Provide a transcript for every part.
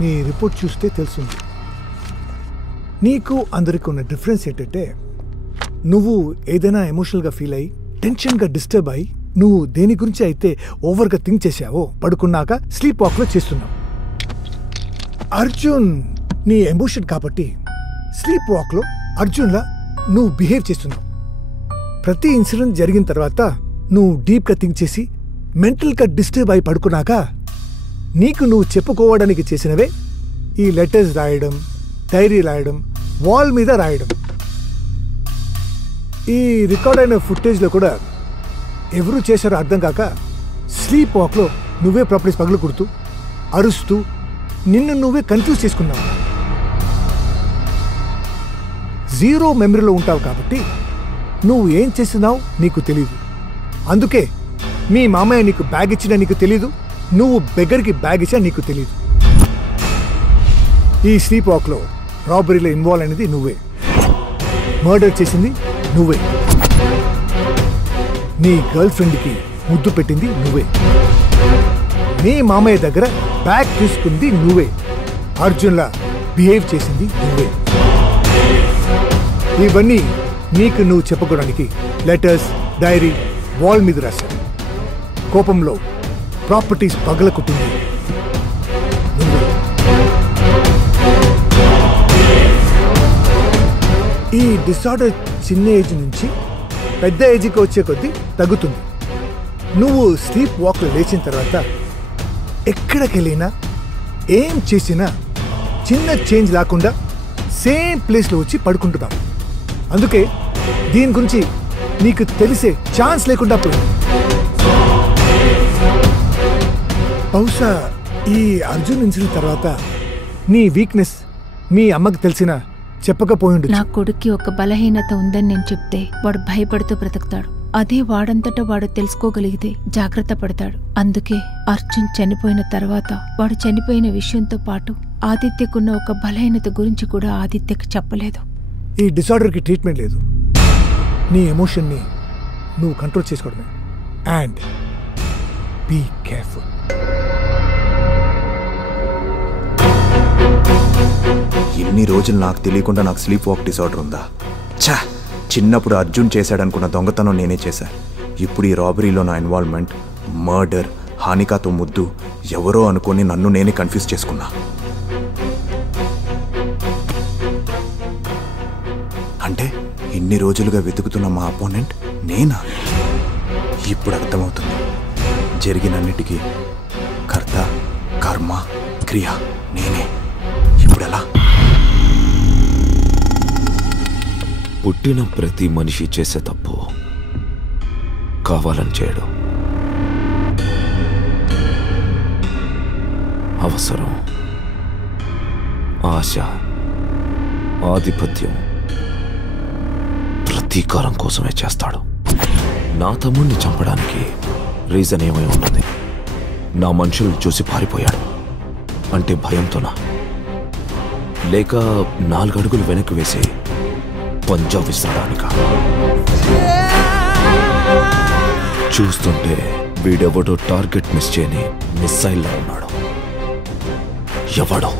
నీ రిపోర్ట్ చూస్తే తెలుస్తుంది. నీకు అందరికి ఉన్న డిఫరెన్స్ ఏంటంటే నువ్వు ఏదైనా ఎమోషనల్గా ఫీల్ అయ్యి టెన్షన్గా డిస్టర్బ్ అయ్యి నువ్వు దేని గురించి అయితే ఓవర్గా థింక్ చేసావో పడుకున్నాక స్లీప్ వాక్లో చేస్తున్నావు. అర్జున్ నీ ఎమోషన్ కాబట్టి స్లీప్ వాక్లో అర్జున్లా నువ్వు బిహేవ్ చేస్తున్నావు. ప్రతి ఇన్సిడెంట్ జరిగిన తర్వాత నువ్వు డీప్గా థింక్ చేసి మెంటల్గా డిస్టర్బ్ అయి పడుకున్నాక నీకు నువ్వు చెప్పుకోవడానికి చేసినవే ఈ లెటర్స్ రాయడం, డైరీ రాయడం, వాల్ మీద రాయడం. ఈ రికార్డ్ అయిన ఫుటేజ్లో కూడా ఎవరు చేశారో అర్థం కాక స్లీప్ వాక్లో నువ్వే ప్రాపర్టీస్ పగలు కొడుతూ అరుస్తూ నిన్ను నువ్వే కన్ఫ్యూజ్ చేసుకున్నావు. జీరో మెమరీలో ఉంటావు కాబట్టి నువ్వు ఏం చేస్తున్నావు నీకు తెలీదు. అందుకే మీ మామయ్య నీకు బ్యాగ్ ఇచ్చినా నీకు తెలీదు, నువ్వు బెగ్గర్కి బ్యాగ్ ఇచ్చా నీకు తెలీదు. ఈ స్లీప్ వాక్లో రాబరీలో ఇన్వాల్వ్ అనేది నువ్వే, మర్డర్ చేసింది నువ్వే, నీ గర్ల్ ఫ్రెండ్కి ముద్దు పెట్టింది నువ్వే, నీ మామయ్య దగ్గర బ్యాగ్ తీసుకుంది నువ్వే, అర్జున్లా బిహేవ్ చేసింది నువ్వే. ఇవన్నీ నీకు నువ్వు చెప్పుకోవడానికి లెటర్స్, డైరీ, వాల్ మీద రాశావు. కోపంలో ప్రాపర్టీస్ పగల కొట్టింది నువ్వే. ఈ డిసార్డర్ చిన్న ఏజ్ నుంచి పెద్ద ఏజ్కి వచ్చే కొద్దీ తగ్గుతుంది. నువ్వు స్లీప్ వాక్లో లేచిన తర్వాత ఎక్కడికి వెళ్ళినా ఏం చేసినా చిన్న చేంజ్ లేకుండా సేమ్ ప్లేస్లో వచ్చి పడుకుంటున్నావు. అందుకే దీని గురించి నీకు తెలిసే ఛాన్స్ లేకుండా పోయింది. బహుశా ఈ అర్జున్ ఇన్సిడెంట్ తర్వాత నీ వీక్నెస్ మీ అమ్మకి తెలిసినా చెప్పకపోయిండు. నా కొడుక్కి ఒక బలహీనత ఉందని నేను చెప్తే వాడు భయపడుతూ బ్రతుకుతాడు. అదే వాడంతటా వాడు తెలుసుకోగలిగితే జాగ్రత్త పడతాడు. అందుకే అర్జున్ చనిపోయిన తర్వాత వాడు చనిపోయిన విషయంతో పాటు ఆదిత్యకున్న ఒక బలహీనత గురించి కూడా ఆదిత్యకి చెప్పలేదు. ఈ డిసార్డర్కి ట్రీట్మెంట్ లేదు. నీ ఎమోషన్ని నువ్వు కంట్రోల్ చేసుకోవడమే. And be careful. ఇన్ని రోజులు నాకు తెలియకుండా నాకు స్లీప్ వాక్ డిసార్డర్ ఉందా? ఛా, చిన్నప్పుడు అర్జున్ చేశాడనుకున్న దొంగతనం నేనే చేశా. ఇప్పుడు ఈ రాబరీలో నా ఇన్వాల్వ్మెంట్, మర్డర్, హానికాతో ముద్దు, ఎవరో అనుకొని నన్ను నేనే కన్ఫ్యూజ్ చేసుకున్నా. అంటే ఇన్ని రోజులుగా వెతుకుతున్న మా అపోనెంట్ నేనా? ఇప్పుడు అర్థమవుతుంది. జరిగినన్నిటికీ కర్త, కర్మ, క్రియ నేనే. ఇప్పుడు ఎలా? పుట్టిన ప్రతి మనిషి చేసే తప్పు కావాలని చేయడం. అవసరం, ఆశ, ఆధిపత్యం, ప్రతీకారం కోసమే చేస్తాడు. నా తమ్ముడిని చంపడానికి రీజన్ ఏమై ఉంటుంది? నా మనుషులను చూసి పారిపోయాడు అంటే భయంతోనా? లేక 4 అడుగులు వెనక్కి వేసి పంజా విసరడానికా? చూస్తుంటే వీడెవడో టార్గెట్ మిస్ చేయని మిస్సైల్లో ఉన్నాడు. ఎవడో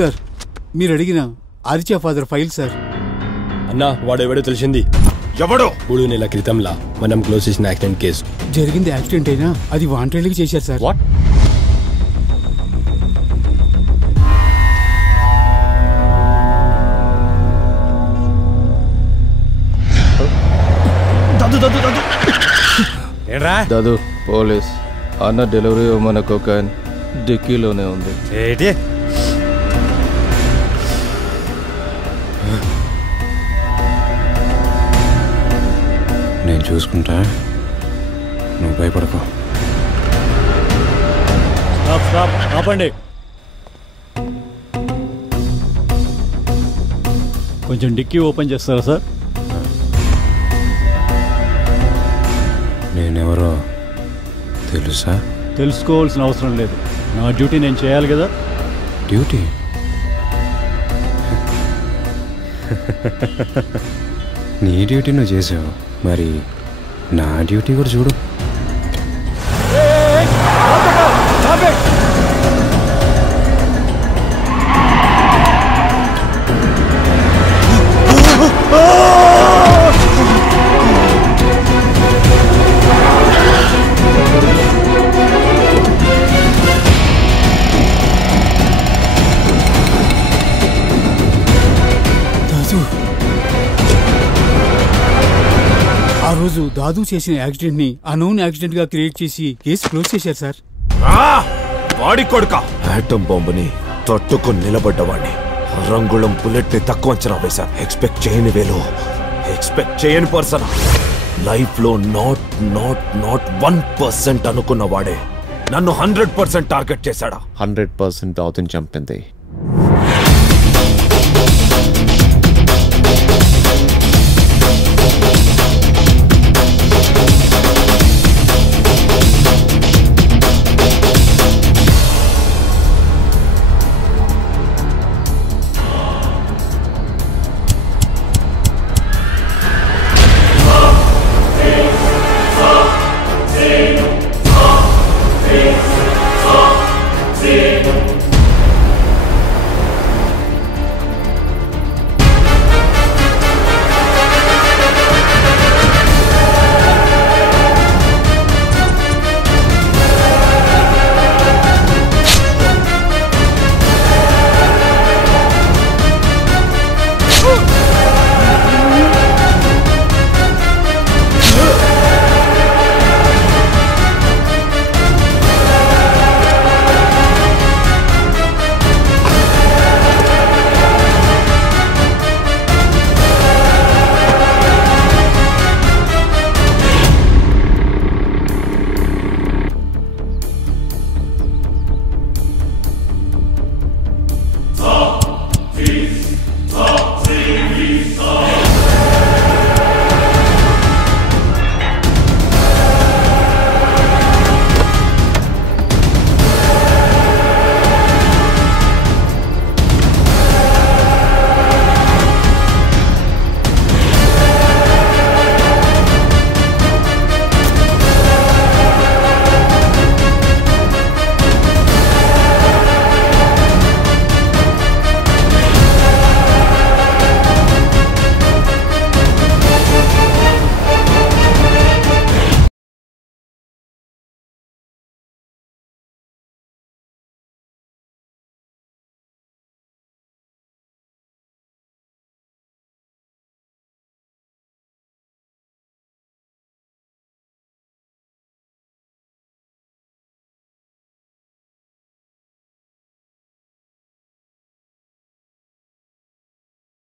సార్, మీరు అడిగిన ఆదిత్య ఫాదర్ ఫైల్ సార్. అన్నా వాడెవడో తెలిసింది. ఎవడో 3 నెలల క్రితంలా మనం క్లోజ్ చేసిన యాక్సిడెంట్ కేసు. జరిగింది యాక్సిడెంట్ అయినా అది వాంటెడ్గా చేశారు సార్. వాట్? దాదు పోలీస్ అన్న డెలివరీ మన కొకైన్ డిక్కీలోనే ఉంది. నేను చూసుకుంటా, నువ్వు భయపడకు. ఆపండి. కొంచెం డిక్కీ ఓపెన్ చేస్తారా సార్? నేనెవరో తెలుసా? తెలుసుకోవాల్సిన అవసరం లేదు. నా డ్యూటీ నేను చేయాలి కదా. డ్యూటీ? నీ డ్యూటీ నువ్వు చేసావు, మరి నా డ్యూటీ కూడా చూడు. ఆ రోజు దాదు చేసిన యాక్సిడెంట్ ని అనౌన్ యాక్సిడెంట్ గా క్రియేట్ చేసి కేసు క్లోజ్ చేశారు సార్. వాడి కొడుక ఆటం బాంబుని తట్టుకొని నిలబడ్డవాడిని రంగుళం బుల్లెట్ ని తక్కువ అంచనా వేశా. ఎక్స్పెక్ట్ చేయని వేలు, ఎక్స్పెక్ట్ చేయని పర్సన్, లైఫ్ లో నాట్ 1% అనుకున్న వాడే నన్ను 100% టార్గెట్ చేశాడా. 100% దావుతుని చంపింది